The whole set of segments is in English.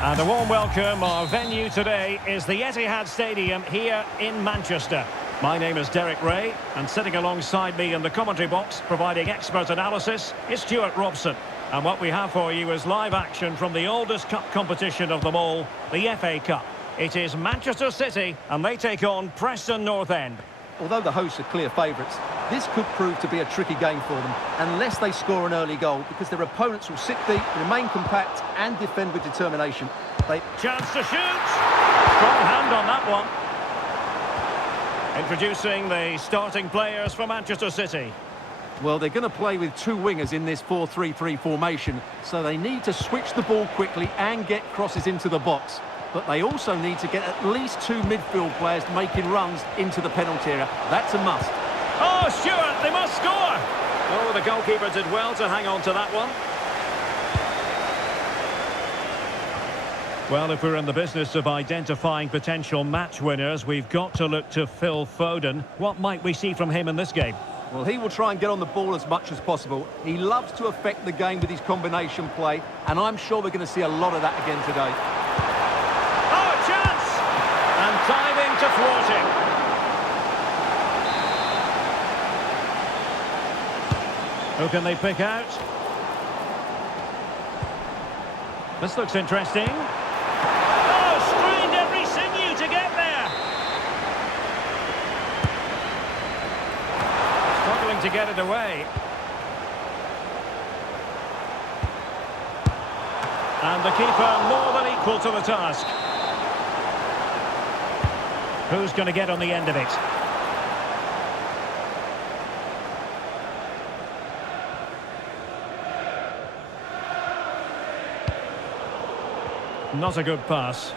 And a warm welcome. Our venue today is the Etihad Stadium here in Manchester. My name is Derek Ray, and sitting alongside me in the commentary box, providing expert analysis, is Stuart Robson. And what we have for you is live action from the oldest cup competition of them all, the FA Cup. It is Manchester City, and they take on Preston North End. Although the hosts are clear favourites, this could prove to be a tricky game for them, unless they score an early goal, because their opponents will sit deep, remain compact and defend with determination. Chance to shoot! Strong hand on that one. Introducing the starting players for Manchester City. Well, they're going to play with two wingers in this 4-3-3 formation, so they need to switch the ball quickly and get crosses into the box. But they also need to get at least two midfield players making runs into the penalty area. That's a must. Oh, Stuart, they must score! Oh, the goalkeeper did well to hang on to that one. Well, if we're in the business of identifying potential match winners, we've got to look to Phil Foden. What might we see from him in this game? Well, he will try and get on the ball as much as possible. He loves to affect the game with his combination play, and I'm sure we're going to see a lot of that again today. And diving to thwart him. Who can they pick out? This looks interesting. Oh, strained every sinew to get there. Struggling to get it away. And the keeper more than equal to the task. Who's going to get on the end of it? Not a good pass.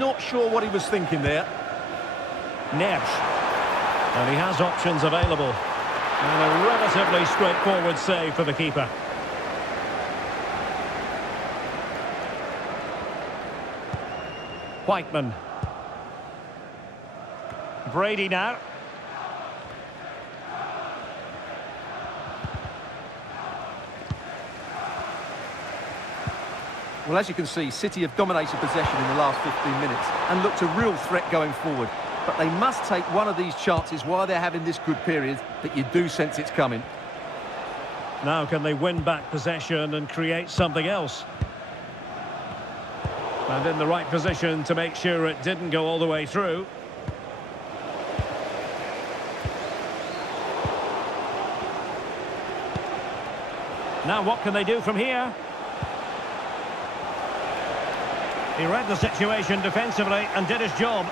Not sure what he was thinking there. Neves. And he has options available. And a relatively straightforward save for the keeper. Whiteman. Brady now. Well, as you can see, City have dominated possession in the last 15 minutes and looked a real threat going forward. But they must take one of these chances while they're having this good period, but you do sense it's coming. Now can they win back possession and create something else? And in the right position to make sure it didn't go all the way through. Now what can they do from here? He read the situation defensively and did his job.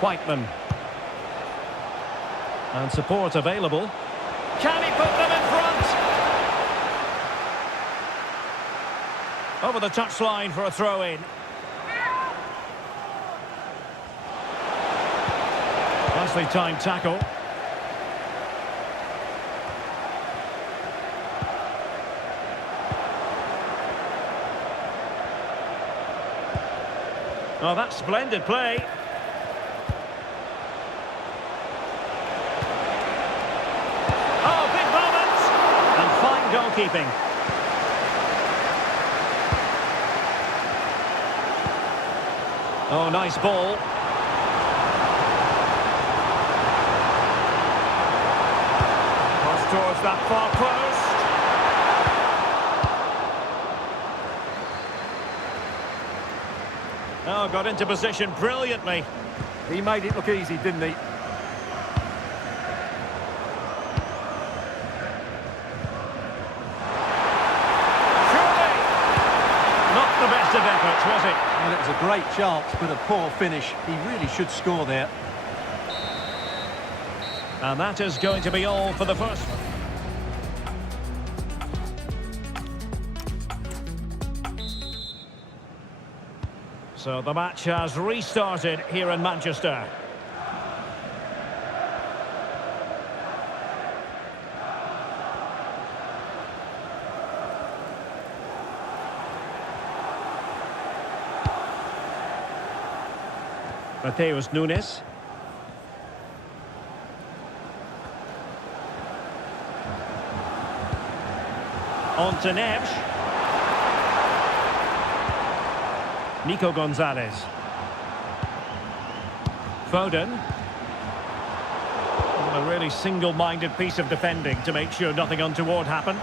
Whiteman. And support available. Can he put them in front? Over the touchline for a throw-in. Nicely timed tackle. Oh, that's splendid play. Oh, big moment! And fine goalkeeping. Oh, nice ball. Towards that far post. Oh, got into position brilliantly. He made it look easy, didn't he? Surely! Not the best of efforts, was it? Well, it was a great chance, but a poor finish. He really should score there. And that is going to be all for the first. So the match has restarted here in Manchester. Mateus Nunes. On to Neves. Nico Gonzalez. Foden. A really single-minded piece of defending to make sure nothing untoward happened.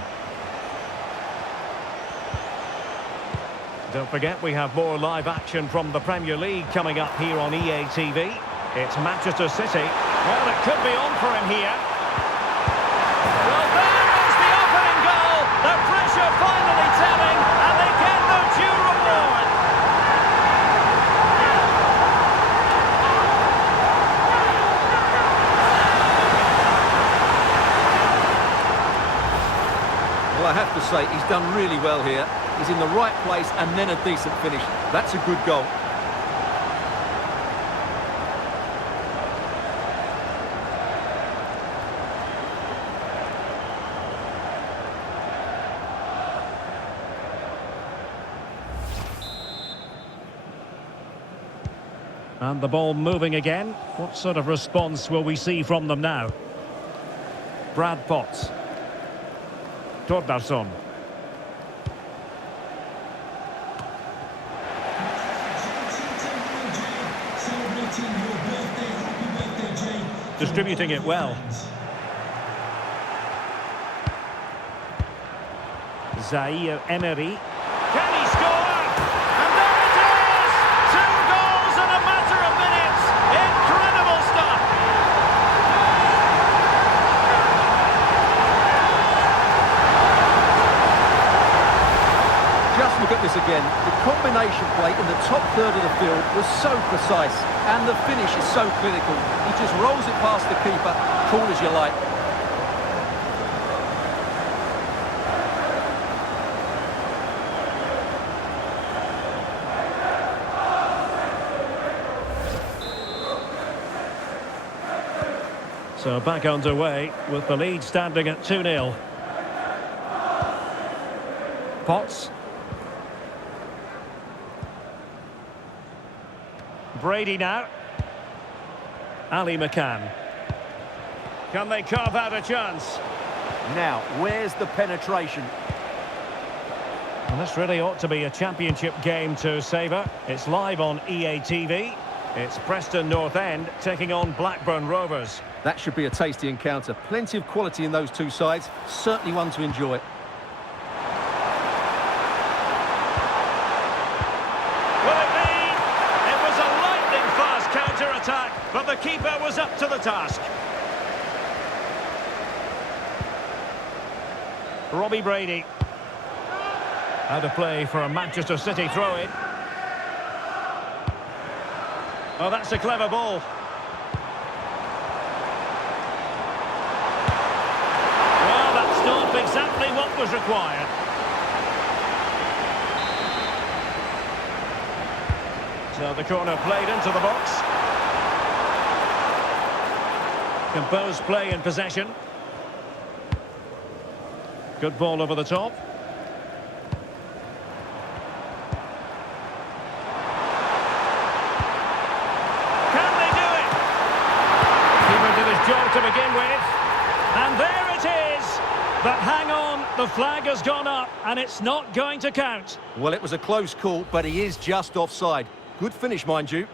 Don't forget, we have more live action from the Premier League coming up here on EA TV. It's Manchester City. Well, it could be on for him here. Well, there is the opening goal. The pressure finally telling, and they get their due reward. Well, I have to say, he's done really well here. He's in the right place and then a decent finish. That's a good goal. And the ball moving again. What sort of response will we see from them now? Brad Potts. Tordarsson. Distributing it well. Zaire Emery. Can he score? And there it is! 2 goals in a matter of minutes. Incredible stuff. Just look at this again. The combination play in the top third of the field was so precise, and the finish is so clinical. He just rolls it past the keeper, cool as you like. So back underway with the lead standing at 2-0. Potts. Brady now. Ali McCann. Can they carve out a chance? Now, where's the penetration? And this really ought to be a championship game to savour. It's live on EA TV. It's Preston North End taking on Blackburn Rovers. That should be a tasty encounter. Plenty of quality in those two sides. Certainly one to enjoy. Will it be? It was a lightning-fast counter-attack, but the keeper was up to the task. Robbie Brady. Out of play for a Manchester City throw-in. Oh, that's a clever ball. Well, that's not exactly what was required. So the corner played into the box. Composed play in possession. Good ball over the top. Can they do it? Keeper did his job to begin with. And there it is. But hang on, the flag has gone up and it's not going to count. Well, it was a close call, but he is just offside. Good finish, mind you.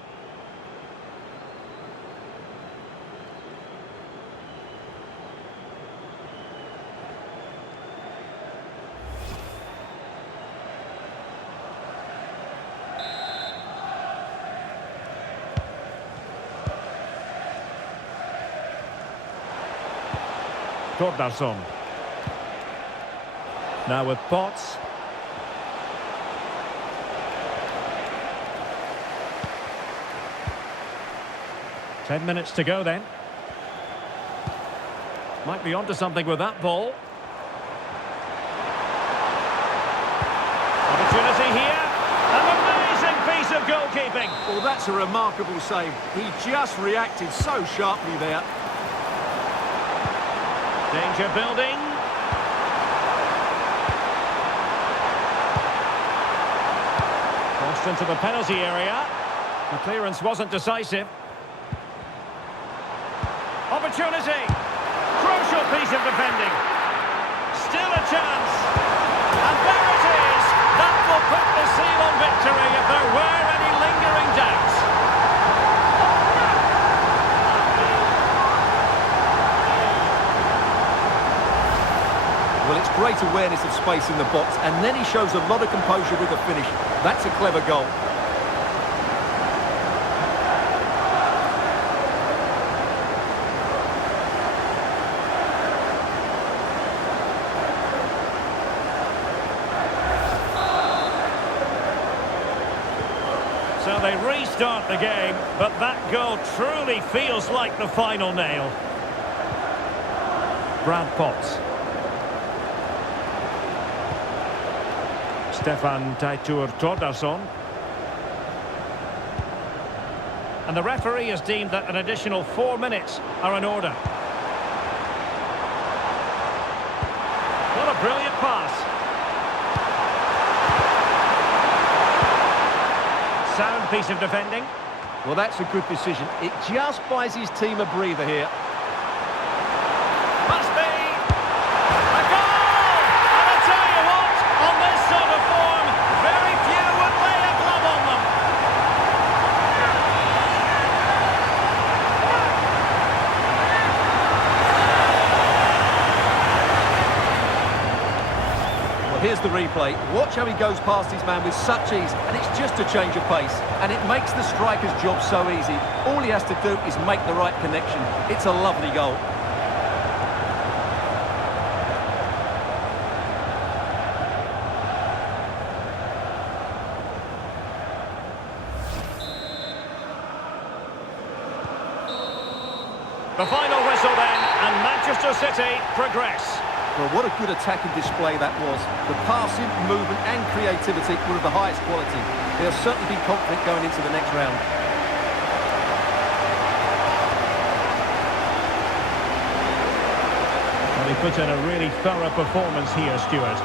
Tordarsson. Now with Potts. Ten minutes to go then. Might be onto something with that ball. Opportunity here. An amazing piece of goalkeeping. Well, that's a remarkable save. He just reacted so sharply there. Danger building. Crossed into the penalty area. The clearance wasn't decisive. Opportunity. Crucial piece of defending. Still a chance. put the seal on victory if there were any lingering doubts. Well, it's great awareness of space in the box, and then he shows a lot of composure with the finish. That's a clever goal. So they restart the game, but that goal truly feels like the final nail. Brad Potts. Stefan Teitur Tordarsson. And the referee has deemed that an additional 4 minutes are in order. What a brilliant pass. Sound piece of defending. Well, that's a good decision. It just buys his team a breather here. Must be a goal! And I tell you what, on this sort of form, very few would lay a glove on them. Well, here's the replay. Watch how he goes past his man with such ease, and it's just a change of pace. And it makes the striker's job so easy. All he has to do is make the right connection. It's a lovely goal. The final whistle then, and Manchester City progress. Well, what a good attacking display that was. The passing, movement and creativity were of the highest quality. They'll certainly be confident going into the next round. Well, he put in a really thorough performance here, Stuart.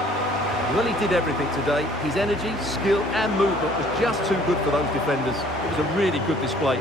Well, he did everything today. His energy, skill and movement was just too good for those defenders. It was a really good display.